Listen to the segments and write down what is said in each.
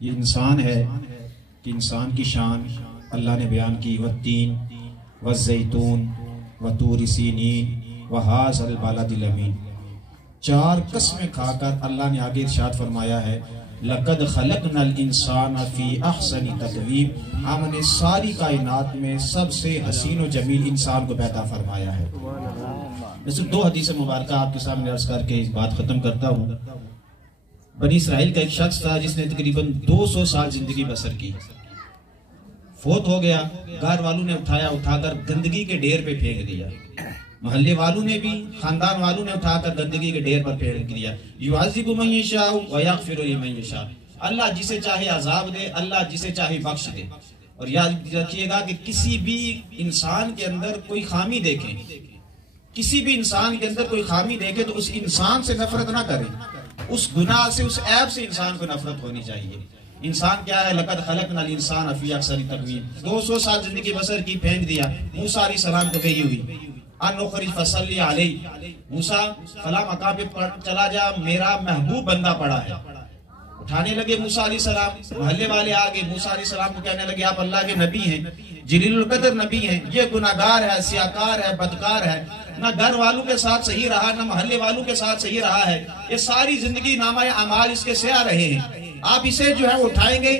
یہ انسان ہے کہ انسان کی شان اللہ نے بیان کی، والتین والزیتون وطور سینین وہذا البلد الامین، 4 قسمیں کھا کر اللہ نے آگے ارشاد فرمایا ہے لقد خلقنا الانسان فی احسن تقویم، ہم نے ساری کائنات میں سب سے حسین و جمیل انسان کو پیدا فرمایا ہے۔ میں صرف 2 حدیث مبارکہ آپ کے سامنے عرض کر کے اس بات ختم کرتا ہوں۔ بنی اسرائیل کا ایک شخص تھا جس نے تقریباً 200 سال زندگی بسر کی، فوت ہو گیا، گھر والوں نے اٹھا کر گندگی کے ڈھیر پہ پھینک دیا، محلے والوں نے بھی، خاندان والوں نے اٹھا کر گندگی کے ڈھیر پر پھینک دیا۔ یعذب من یشاء ویغفر لمن یشاء، اللہ جسے چاہے عذاب دے، اللہ جسے چاہے بخش دے۔ اور یاد رکھیے گا کہ کسی بھی انسان کے اندر کوئی خامی دیکھیں، کسی بھی انسان کے اندر کوئی خامی دیکھے تو اس انسان سے نفرت نہ کریں، اس گناہ سے، اس عیب سے انسان کو نفرت ہونی چاہیے۔ انسان کیا ہے؟ لقد خلقنا الانسان فی احسن تقویم، 200 سال زندگی بسر کی، پھینک دیا۔ موسیٰ علیہ السلام کو وحی ہوئی ان اخرج فصلی علیہ، موسیٰ فلاں مقام پہ چلا جا، میرا محبوب بندہ پڑا ہے۔ اٹھانے لگے موسیٰ علیہ السلام، محلے والے آگے موسیٰ علیہ السلام کو کہنے لگے آپ اللہ کے نبی ہیں، جلیل القدر نبی ہیں، یہ گناہگار ہے، سیاکار ہے، بدکار ہے، نہ گھر والوں کے ساتھ صحیح رہا، نہ محلے والوں کے ساتھ صحیح رہا ہے، یہ ساری زندگی نامہ اعمال اس کے سیاہ رہے ہیں، آپ اسے جو ہے اٹھائیں گے۔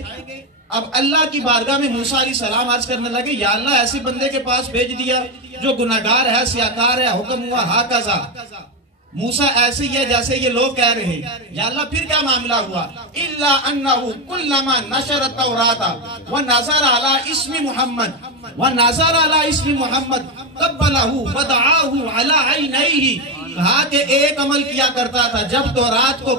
اب اللہ کی بارگاہ میں موسیٰ علیہ السلام عرض کرنے لگے یا اللہ ایسے بندے کے پاس بھیج دیا جو گناہگار ہے، سیاکار ہے، حکم ہوا ہاکذا، موسیٰ ایسے ہی ہے جیسے یہ لوگ کہہ رہے ہیں۔ یا اللہ پھر کیا معاملہ ہوا؟ الا انہ کلما نشر التوراۃ ونظر علی اسم محمد قبلہ ودعاہ علی عینیہ، کہا کہ ایک عمل کیا کرتا تھا، جب تورات کو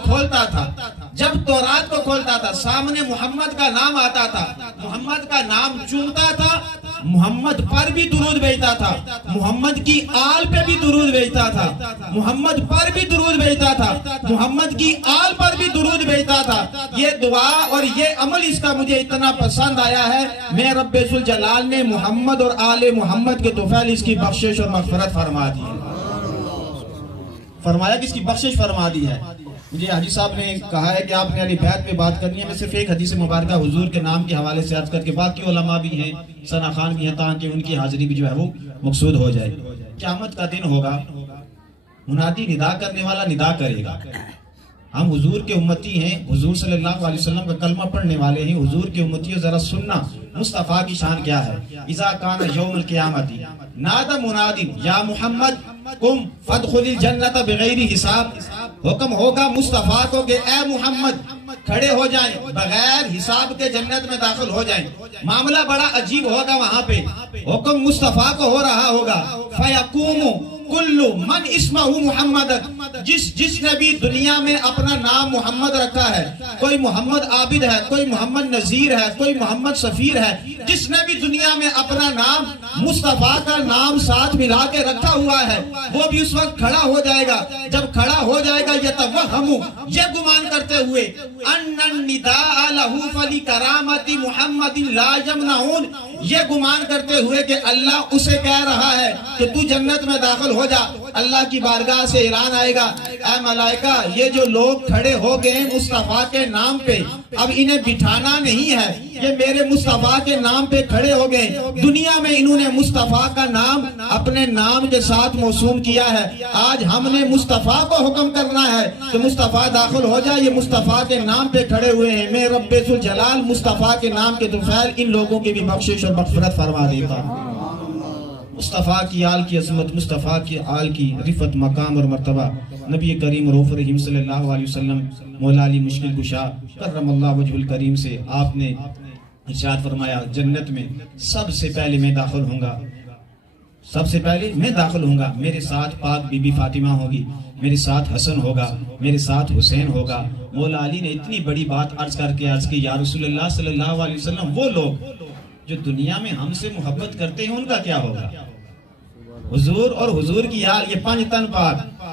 کھولتا تھا سامنے محمد کا نام آتا تھا، محمد کا نام چومتا تھا، محمد پر بھی درود بھیجتا تھا، محمد کی آل پہ بھی درود بھیجتا تھا، محمد پر بھی درود بھیجتا تھا، محمد کی آل پر بھی درود بھیجتا تھا۔ یہ دعا اور یہ عمل اس کا مجھے اتنا پسند آیا ہے، میں رب ذوالجلال نے محمد اور آل محمد کے طفیل اس کی بخشش اور مغفرت فرما دی ہے، فرمایا کہ اس کی بخشش فرما دی ہے۔ مجھے حاجی صاحب نے کہا ہے کہ آپ نے علی بیت پہ بات کرنی ہے، میں صرف ایک حدیث مبارکہ حضور کے نام کے حوالے سے عرض کر کے، باقی علماء بھی ہیں، ثنا خان بھی ہیں، تاکہ ان کی حاضری بھی جو ہے وہ مقصود ہو جائے۔ قیامت کا دن ہوگا، منادی ندا کرنے والا ندا کرے گا، ہم حضور کے امتی ہیں، حضور صلی اللہ علیہ وسلم کا کلمہ پڑھنے والے ہیں، حضور کے امتیوں ذرا سننا مصطفیٰ کی شان کیا ہے۔ اذا کان یوم القیامت نادى مناد یا محمد قم فادخل الجنت بغیر حساب، حکم ہوگا مصطفیٰ کو کہ اے محمد کھڑے ہو جائیں، بغیر حساب کے جنت میں داخل ہو جائیں۔ معاملہ بڑا عجیب ہوگا وہاں پہ، حکم مصطفیٰ کو ہو رہا ہوگا، فیقوم کل من اسمہ محمد، جس نے بھی دنیا میں اپنا نام محمد رکھا ہے، کوئی محمد عابد ہے، کوئی محمد نذیر ہے، کوئی محمد سفیر ہے، جس نے بھی دنیا میں اپنا نام مصطفیٰ کا نام ساتھ ملا کے رکھا ہوا ہے، وہ بھی اس وقت کھڑا ہو جائے گا۔ جب کھڑا ہو جائے گا یتوہم، یہ گمان کرتے ہوئے ان النداء لہ فلکرامت محمد لا یمنعون، یہ گمان کرتے ہوئے کہ اللہ اسے کہہ رہا ہے کہ تو جنت میں داخل ہو جا۔ اللہ کی بارگاہ سے اعلان آئے گا، اے ملائکہ یہ جو لوگ کھڑے ہو گئے مصطفیٰ کے نام پہ، اب انہیں بٹھانا نہیں ہے، یہ میرے مصطفیٰ کے نام پہ کھڑے ہو گئے، دنیا میں انہوں نے مصطفیٰ کا نام اپنے نام کے ساتھ موسوم کیا ہے، آج ہم نے مصطفیٰ کو حکم کرنا ہے کہ مصطفیٰ داخل ہو جائے، یہ مصطفیٰ کے نام پہ کھڑے ہوئے ہیں۔ میں رب ذوالجلال مصطفیٰ کے نام کے طفیل ان لوگوں کی بھی بخشش اور مغفرت فرما دیتا ہوں۔ مصطفیٰ کی آل کی عظمت، مصطفیٰ کی آل کی رفت، مقام اور مرتبہ، نبی کریم رؤوف رحیم صلی اللہ علیہ وسلم، مولا علی مشکل کشا کرم اللہ وجہ الکریم سے آپ نے ارشاد فرمایا جنت میں سب سے پہلے میں داخل ہوں گا، سب سے پہلے میں داخل ہوں گا، میرے ساتھ پاک بی بی فاطمہ ہوگی، میرے ساتھ حسن ہوگا، میرے ساتھ حسین ہوگا۔ مولا علی نے اتنی بڑی بات عرض کر کے عرض کی یا رسول اللہ صلی اللہ علیہ وسلم، وہ لوگ جو دنیا میں ہم سے محبت کرتے ہیں ان کا کیا ہوگا؟ حضور اور حضور کی یار، یہ 5 تن پاک،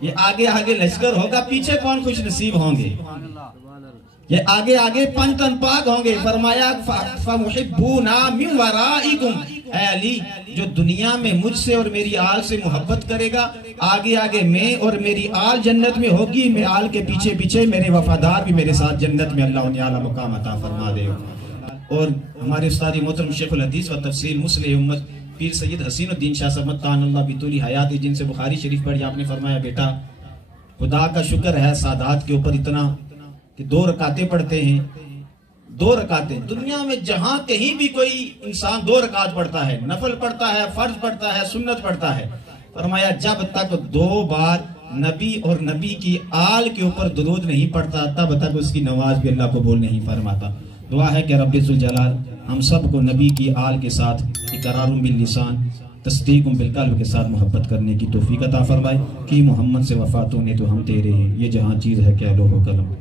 یہ آگے آگے لشکر ہوگا، پیچھے کون خوش نصیب ہوں گے؟ یہ آگے آگے 5 تن پاک ہوں گے۔ فرمایا فَمُحِبُّونَا مِن وَرَائِكُمْ، اے علی جو دنیا میں مجھ سے اور میری آل سے محبت کرے گا، آگے آگے میں اور میری آل جنت میں ہوگی، میں آل کے پیچھے پیچھے میرے وفادار بھی میرے ساتھ جنت میں اللہ انہیں اعلیٰ مقام عطا فرما دے۔ اور ہمارے استاد محترم شیخ الحدیث و تفسیر مصلح امت پیر سید حسین الدین شاہ صاحب تعالی اللہ بطول حیات، جن سے بخاری شریف پڑھی، آپ نے فرمایا بیٹا خدا کا شکر ہے سادات کے اوپر اتنا کہ 2 رکعتیں پڑھتے ہیں، 2 رکعتیں۔ دنیا میں جہاں کہیں بھی کوئی انسان 2 رکعت پڑھتا ہے، نفل پڑھتا ہے، فرض پڑھتا ہے، سنت پڑھتا ہے، فرمایا جب تک 2 بار نبی اور نبی کی آل کے اوپر درود نہیں پڑھتا تب تک اس کی نماز بھی اللہ قبول نہیں فرماتا۔ دعا ہے کہ رب ذوالجلال ہم سب کو نبی کی آل کے ساتھ اقرار باللسان تصدیق بالقلب کے ساتھ محبت کرنے کی توفیق عطا فرمائے کہ محمد سے وفاتوں نے تو ہم تیرے ہیں، یہ جہاں چیز ہے کیا لوح و قلم۔